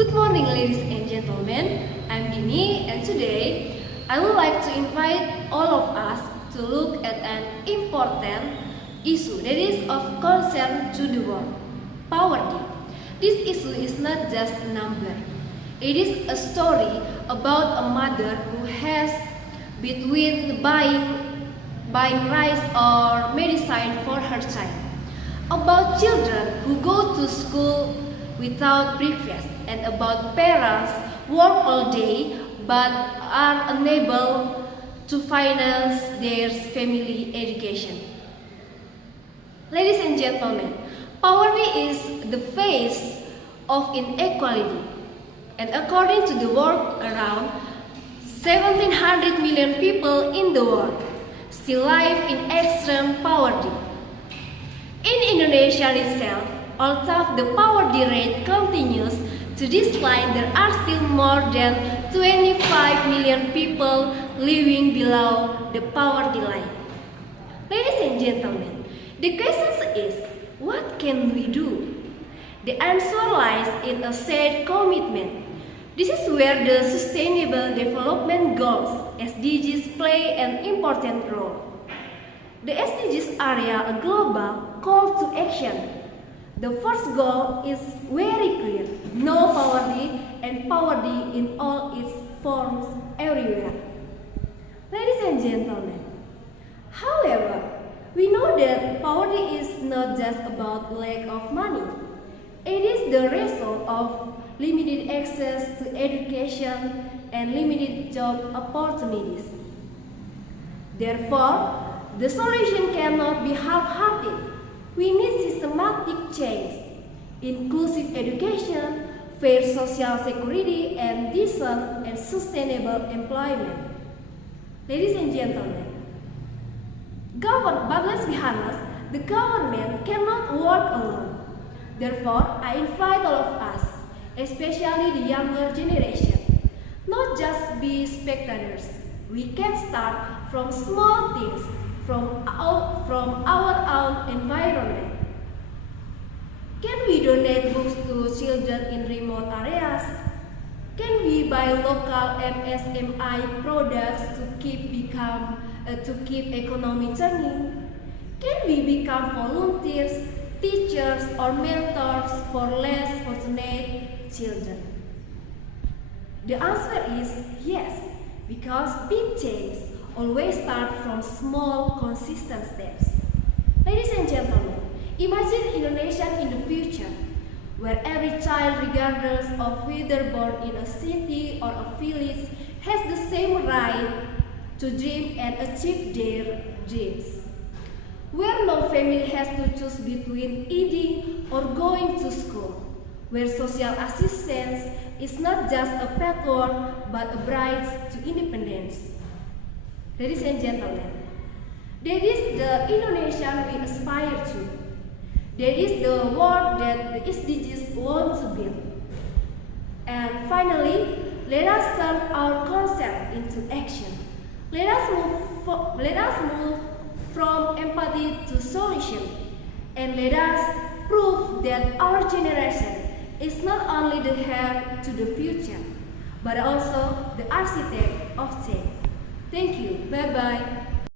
Good morning, ladies and gentlemen. I'm Dini, and today I would like to invite all of us to look at an important issue that is of concern to the world: poverty. This issue is not just a number. It is a story about a mother who has between buying rice or medicine for her child, about children who go to school without breakfast, and about parents who work all day but are unable to finance their family education. Ladies and gentlemen, poverty is the face of inequality, and according to the world, around 1700 million people in the world still live in extreme poverty. In Indonesia itself, although the poverty rate continues to decline, there are still more than 25 million people living below the poverty line. Ladies and gentlemen, the question is, what can we do? The answer lies in a shared commitment. This is where the Sustainable Development Goals (SDGs) play an important role. The SDGs are a global call to action. The first goal is very clear: no poverty, and poverty in all its forms everywhere. Ladies and gentlemen, however, we know that poverty is not just about lack of money. It is the result of limited access to education and limited job opportunities. Therefore, the solution cannot be half-hearted. We need systematic change, inclusive education, fair social security, and decent and sustainable employment. Ladies and gentlemen, but let's be honest, the government cannot work alone. Therefore, I invite all of us, especially the younger generation, not just be spectators. We can start from small things, from our own environment. Can we donate books to children in remote areas? Can we buy local MSMI products to keep economy turning? Can we become volunteers, teachers, or mentors for less fortunate children? The answer is yes, because big change always start from small, consistent steps. Ladies and gentlemen, imagine Indonesia in the future, where every child, regardless of whether born in a city or a village, has the same right to dream and achieve their dreams. Where no family has to choose between eating or going to school. Where social assistance is not just a pathway but a bridge to independence. Ladies and gentlemen, that is the Indonesia we aspire to. That is the world that the SDGs want to build. And finally, let us turn our concept into action. Let us move from empathy to solution, and let us prove that our generation is not only the heir to the future, but also the architect of change. Thank you. Bye-bye.